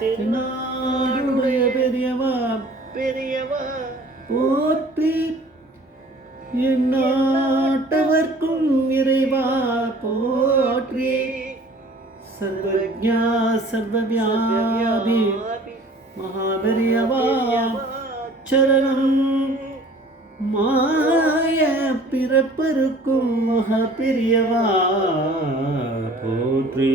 தென்னாடுடைய பெரியவா பெரியவா போற்றி, எந்நாட்டவர்க்கும் இறைவா போற்றி. சர்வஜா சர்வவியாபி மகாபெரியவா சரணம். மாய பிறப்பருக்கும் மகாபெரியவா போற்றி.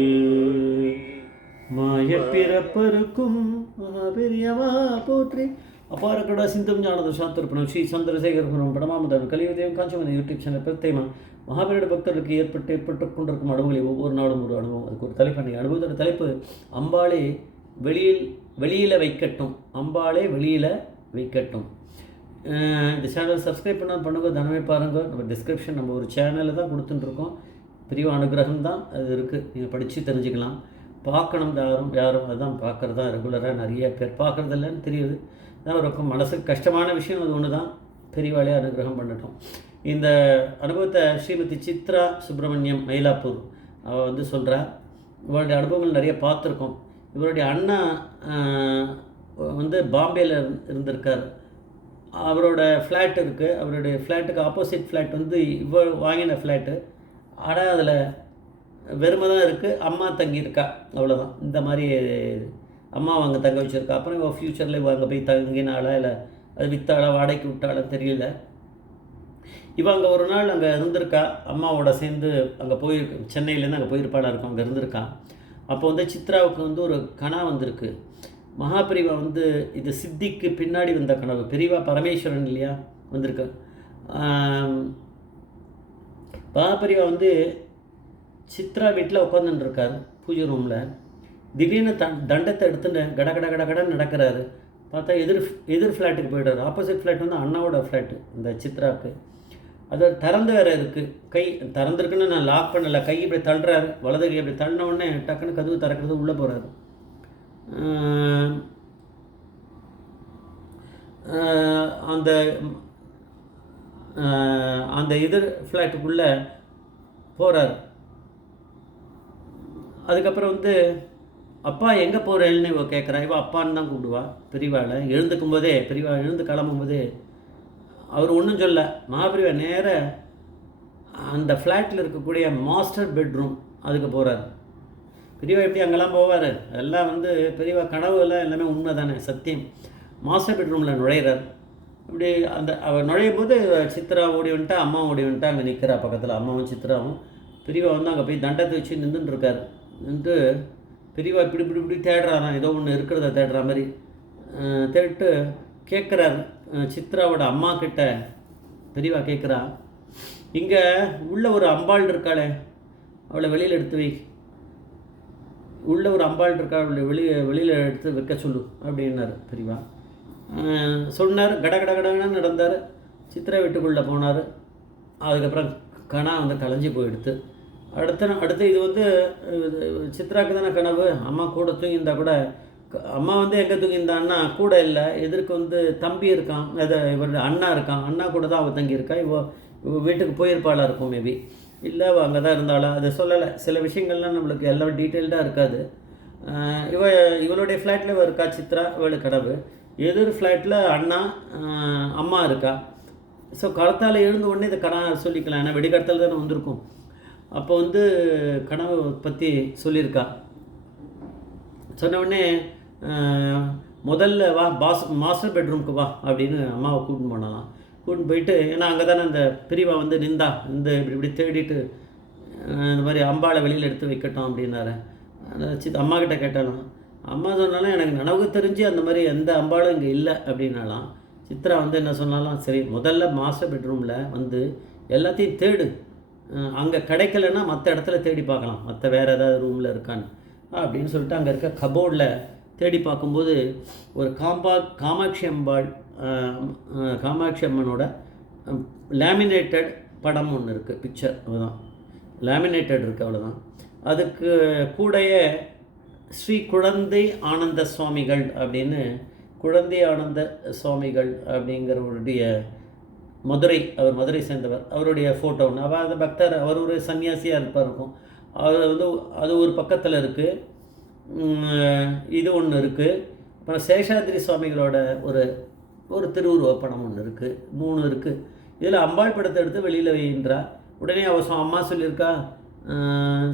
மாய பிறப்பருக்கும் மகாபெரியவா போற்றி. அபார கட சிந்தம் ஞானத சாத்திரப்பணம் ஸ்ரீ சந்திரசேகரபுரம் படமாமதன் கலியுதயம் காஞ்சிமதி யூடியூப் சேனல் பிரத்யேகமாக மகாபெரியோட பக்தர்களுக்கு ஏற்பட்டு கொண்டிருக்கும் அனுபவங்களை ஒவ்வொரு நாளும் ஒரு அனுபவம். அதுக்கு ஒரு தலைப்பு, அனுபவத்தோட தலைப்பு அம்பாளே வெளியில் வைக்கட்டும். அம்பாளே வெளியில் வைக்கட்டும். இந்த சேனல் சப்ஸ்கிரைப் பண்ணுங்க, தனமே பாருங்கள். நம்ம டிஸ்கிரிப்ஷன் நம்ம ஒரு சேனலில் தான் கொடுத்துட்டுருக்கோம். பெரிய அனுகிரகம் தான் அது இருக்குது, நீங்கள் படித்து தெரிஞ்சுக்கலாம். பார்க்கணும், யாரும் அதுதான் பார்க்குறது தான் ரெகுலராக. நிறைய பேர் பார்க்குறதில்லன்னு தெரியுது. அதான் ரொம்ப மனசுக்கு கஷ்டமான விஷயம். அது ஒன்று தான், பெரியவாளே அனுகிரகம் பண்ணட்டும். இந்த அனுபவத்தை ஸ்ரீமதி சித்ரா சுப்பிரமணியம் மயிலாப்பூர் அவள் வந்து சொல்கிறா. இவருடைய அனுபவங்கள் நிறைய பார்த்துருக்கோம். இவருடைய அண்ணா வந்து பாம்பேயில் இருந்திருக்கார். அவரோட ஃப்ளாட் இருக்குது. அவருடைய ஃப்ளாட்டுக்கு ஆப்போசிட் ஃப்ளாட் வந்து இவள் வாங்கின ஃப்ளாட்டு. ஆனால் அதில் வெறுமை தான் இருக்குது. அம்மா தங்கியிருக்கா, அவ்வளோதான். இந்த மாதிரி அம்மா அங்கே தங்க வச்சுருக்கா. அப்புறம் இவள் ஃப்யூச்சரில் இவள் அங்கே போய் தங்கினாளா இல்லை அது விற்றாளா வாடகைக்கு விட்டாளா தெரியல. இவள் அங்கே ஒரு நாள் அங்கே இருந்திருக்கா, அம்மாவோட சேர்ந்து அங்கே போயிருக்கு. சென்னையிலேருந்து அங்கே போயிருப்பாளாக இருக்கும், அங்கே இருந்திருக்கா. அப்போ வந்து சித்ராவுக்கு வந்து ஒரு கனவு வந்திருக்கு. மகாபிரிவா வந்து இது சித்திக்கு பின்னாடி வந்த கனவு. பெரியவா பரமேஸ்வரன் இல்லையா வந்திருக்கு. மகாபிரிவா வந்து சித்ரா வீட்டில் உட்காந்துருக்கார் பூஜை ரூமில். திடீர்னு தண்டத்தை எடுத்துட்டு கட கட கட கடன்னு நடக்கிறாரு. பார்த்தா எதிர் ஃப்ளாட்டுக்கு போய்டாரு. ஆப்போசிட் ஃப்ளாட் வந்து அண்ணாவோட ஃப்ளாட்டு இந்த சித்ராவுக்கு. அது திறந்து வேறு இருக்குது. கை திறந்துருக்குன்னு நான் லாக் பண்ணலை. கை இப்படி தள்ளுறாரு, வலது கை இப்படி தள்ளின உடனே டக்குன்னு கதவு திறக்கிறது, உள்ளே போகிறாரு. அந்த அந்த எதிர் ஃப்ளாட்டுக்குள்ளே போகிறார். அதுக்கப்புறம் வந்து அப்பா எங்கே போகிறேன்னு இவ கேட்குறா. இவள் அப்பான்னு தான் கூப்பிடுவா. பெரியவாளை எழுந்துக்கும் போதே, பெரியவா எழுந்து கிளம்பும் போதே அவர் ஒன்றும் சொல்ல. மகாபிரிவா நேர அந்த ஃப்ளாட்டில் இருக்கக்கூடிய மாஸ்டர் பெட்ரூம் அதுக்கு போகிறார். பெரியவா எப்படி அங்கெல்லாம் போவார்? எல்லாம் வந்து பெரியவா கனவுலாம் எல்லாமே உண்மை தானே, சத்தியம். மாஸ்டர் பெட்ரூமில் நுழையிறார். இப்படி அந்த அவர் நுழையும் போது சித்ரா ஓடி வந்துட்டா, அம்மா ஓடி வந்துட்டா. அங்கே நிற்கிறா பக்கத்தில் அம்மாவும் சித்ராவும். பெரியவா வந்து அங்கே போய் தண்டத்தை வச்சு நின்றுட்டுருக்கார். நின்று பெரியவா இப்படி இப்படி இப்படி தேடுறாராம், ஏதோ ஒன்று இருக்கிறத தேடுற மாதிரி தேடிட்டு கேட்குறார். சித்ராவோட அம்மா கிட்ட பெரியவா கேட்குறா, இங்கே உள்ள ஒரு அம்பாள் இருக்காளே, அவளை வெளியில் எடுத்து வை. உள்ள ஒரு அம்பாள் இருக்கா, அவளை வெளியில் எடுத்து வைக்க சொல்லு அப்படின்னாரு பெரியவா. சொன்னார். கட கட கடன்னு நடந்தார். சித்ரா வீட்டுக்குள்ளே போனார். அதுக்கப்புறம் கனா வந்து கலைஞ்சி போயிடுத்து. அடுத்து இது வந்து சித்ராவுக்கு தானே கனவு. அம்மா கூட தூங்கியிருந்தா கூட, அம்மா வந்து எங்கே தூங்கியிருந்தான்னா கூட இல்லை, எதிர்க்கு வந்து தம்பி இருக்கான், அதை இவருடைய அண்ணா இருக்கான். அண்ணா கூட தான் அவள் தங்கியிருக்கா. இவ வீட்டுக்கு போயிருப்பாளாக இருக்கும் மேபி. இல்லை அவள் அங்கே தான் இருந்தாளா, அதை சொல்லலை. சில விஷயங்கள்லாம் நம்மளுக்கு எல்லாம் டீட்டெயில்டாக இருக்காது. இவளுடைய ஃப்ளாட்டில் இவள் இருக்கா சித்ரா, இவளுக்கு கனவு. எதிர் ஃப்ளாட்டில் அண்ணா அம்மா இருக்கா. ஸோ கடத்தால் எழுந்த உடனே இதை சொல்லிக்கலாம், ஏன்னா வெடிக்கடத்தால் தானே வந்திருக்கும். அப்போ வந்து கனவை பற்றி சொல்லியிருக்கா. சொன்ன உடனே முதல்ல வா மாஸ்டர் பெட்ரூமுக்கு வா அப்படின்னு அம்மாவை கூட்டின்னு போனாலாம். கூட்டின்னு போயிட்டு, ஏன்னா அங்கே தானே அந்த பிரிவா வந்து நின்றா, இந்த இப்படி தேடிட்டு இந்த மாதிரி அம்பாளை வெளியில் எடுத்து வைக்கட்டும் அப்படின்னாரு. அம்மா கிட்ட கேட்டாலும் அம்மா சொன்னாலும் எனக்கு நனவு தெரிஞ்சு அந்த மாதிரி எந்த அம்பாளும் இங்கே இல்லை அப்படின்னாலாம். சித்ரா வந்து என்ன சொன்னாலும், சரி முதல்ல மாஸ்டர் பெட்ரூமில் வந்து எல்லாத்தையும் தேடு, அங்கே கிடைக்கலன்னா மற்ற இடத்துல தேடி பார்க்கலாம், மற்ற வேறு ஏதாவது ரூமில் இருக்கான்னு அப்படின்னு சொல்லிட்டு அங்கே இருக்க கபோர்டில் தேடி பார்க்கும்போது ஒரு காமாட்சி அம்மனோட லேமினேட்டட் படம் ஒன்று இருக்குது, பிக்சர். அவ்வளோதான், லேமினேட்டட் இருக்குது, அவ்வளோதான். அதுக்கு கூடயே ஸ்ரீ குழந்தை ஆனந்த சுவாமிகள் அப்படின்னு, குழந்தை ஆனந்த சுவாமிகள் அப்படிங்கிறவருடைய அவர் மதுரை சேர்ந்தவர், அவருடைய ஃபோட்டோ ஒன்று. அவர் அந்த பக்தர், அவர் ஒரு சன்னியாசியாக இருக்கும். அவர் வந்து அது ஒரு பக்கத்தில் இருக்குது. இது ஒன்று இருக்குது. அப்புறம் சேஷாத்ரி சுவாமிகளோட ஒரு ஒரு திருவுருவ படம் ஒன்று இருக்குது. 3 இருக்குது. இதில் அம்பாள் படத்தை எடுத்து வெளியில் வைன்றா. உடனே அவள் அம்மா சொல்லியிருக்கா,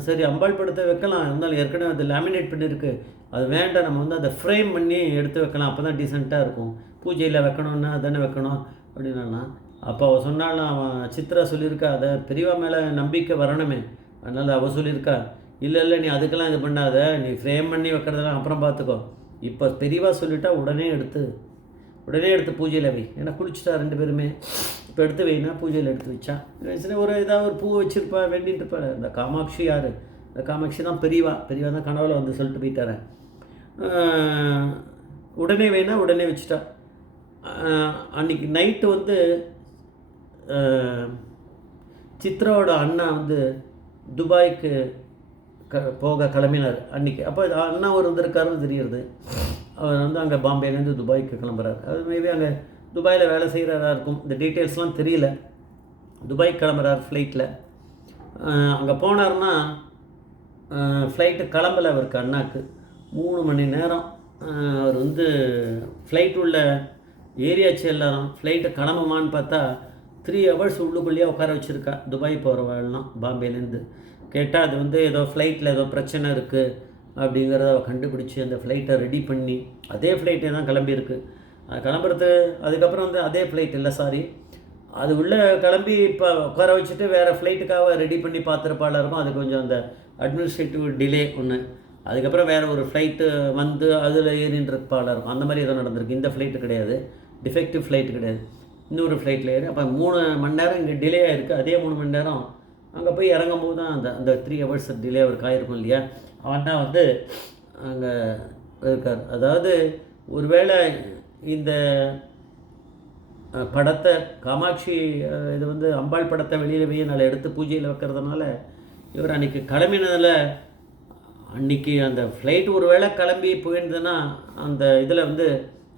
சரி அம்பாள் படத்தை வைக்கலாம், இருந்தாலும் ஏற்கனவே அது லேமினேட் பண்ணியிருக்கு, அது வேண்டாம், நம்ம வந்து அதை ஃப்ரேம் பண்ணி எடுத்து வைக்கலாம், அப்போ தான் டீசெண்டாக இருக்கும், பூஜையில் வைக்கணுன்னா அதானே வைக்கணும் அப்படின்னா. அப்போ அவள் சொன்னாலும் அவன் சித்ரா சொல்லியிருக்கா, அதை பெரியவா மேலே நம்பிக்கை வரணுமே, அதனால் அவள் சொல்லியிருக்கா, இல்லை இல்லை நீ அதுக்கெல்லாம் இது பண்ணாத, நீ ஃப்ரேம் பண்ணி வைக்கிறதெல்லாம் அப்புறம் பார்த்துக்கோ, இப்போ பெரியவா சொல்லிட்டா உடனே எடுத்து பூஜையில் வை. ஏன்னா குளிச்சுட்டா 2 பேருமே, இப்போ எடுத்து வைனா பூஜையில் எடுத்து வச்சா ஒரு ஏதாவது ஒரு பூ வச்சுருப்பா, வேண்டிட்டு இருப்பா. இந்த காமாட்சி யார்? இந்த காமாட்சி தான் பெரியவா தான் கனவுல வந்து சொல்லிட்டு போயிட்டாரேன். உடனே வேணா உடனே வச்சுட்டா. அன்றைக்கி நைட்டு வந்து சித்ராவோட அண்ணா வந்து துபாய்க்கு போக கிளம்பினார் அன்றைக்கி. அப்போ அண்ணா ஒரு வந்திருக்காருன்னு தெரியுது. அவர் வந்து அங்கே பாம்பேலேருந்து துபாய்க்கு கிளம்புறாரு. அது மேபி அங்கே துபாயில் வேலை செய்கிறதா இருக்கும், இந்த டீட்டெயில்ஸ்லாம் தெரியல. துபாய்க்கு கிளம்புறார் ஃப்ளைட்டில். அங்கே போனார்னா ஃப்ளைட்டு கிளம்பலை அவருக்கு, அண்ணாக்கு 3 மணி நேரம் அவர் வந்து ஃப்ளைட் உள்ள ஏரியாச்சு. எல்லாரும் ஃப்ளைட்டை கிளம்புமான்னு பார்த்தா 3 ஹவர்ஸ் உள்ளுக்குள்ளேயே உட்கார வச்சுருக்கா. துபாய் போகிறவாள்லாம் பாம்பேலேருந்து கேட்டால் அது வந்து ஏதோ ஃப்ளைட்டில் ஏதோ பிரச்சனை இருக்குது அப்படிங்கிறத அவள் கண்டுபிடிச்சி அந்த ஃப்ளைட்டை ரெடி பண்ணி, அதே ஃப்ளைட்டே தான் கிளம்பியிருக்கு. அது கிளம்புறது அதுக்கப்புறம் வந்து அதே ஃப்ளைட் இல்லை, சாரி, அது உள்ளே கிளம்பி இப்போ உட்கார வச்சுட்டு வேறு ஃப்ளைட்டுக்காக ரெடி பண்ணி பார்த்துருப்பாள் இருக்கும். அது கொஞ்சம் அந்த அட்மினிஸ்ட்ரேட்டிவ் டிலே ஒன்று. அதுக்கப்புறம் வேறு ஒரு ஃப்ளைட்டு வந்து அதில் ஏறின்றிருப்பாள் இருக்கும். அந்த மாதிரி எதுவும் நடந்திருக்கு. இந்த ஃப்ளைட்டு கிடையாது, டிஃபெக்டிவ் ஃப்ளைட்டு கிடையாது, இன்னொரு ஃப்ளைட்டில் ஏறி அப்போ 3 மணி நேரம் இங்கே டிலே ஆகிருக்கு. அதே 3 மணி நேரம் அங்கே போய் இறங்கும் போது தான் அந்த 3 ஹவர்ஸ் டிலே அவருக்கு ஆகிருக்கும் இல்லையா. அவன் தான் வந்து அங்கே இருக்கார். அதாவது ஒருவேளை இந்த படத்தை காமாட்சி இது வந்து அம்பாள் படத்தை வெளியில் போய் நல்லா எடுத்து பூஜையில் வைக்கிறதுனால இவர் அன்றைக்கி கிளம்பினதில், அன்றைக்கி அந்த ஃப்ளைட் ஒரு வேளை கிளம்பி போயிருந்ததுன்னா அந்த இதில் வந்து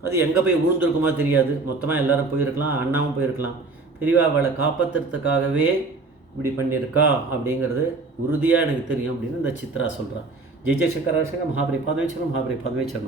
அது எங்கே போய் விழுந்துருக்குமா தெரியாது. மொத்தமாக எல்லோரும் போயிருக்கலாம், அண்ணாவும் போயிருக்கலாம். பெரியவா அவளை காப்பாற்றுறதுக்காகவே இப்படி பண்ணியிருக்கா அப்படிங்கிறது உறுதியாக எனக்கு தெரியும் அப்படின்னு இந்த சித்ரா சொல்கிறான். ஜெய் ஜெய் சங்கர மகாபரி பாதமே சரணம், மகாபரி பாதமே சரணம்.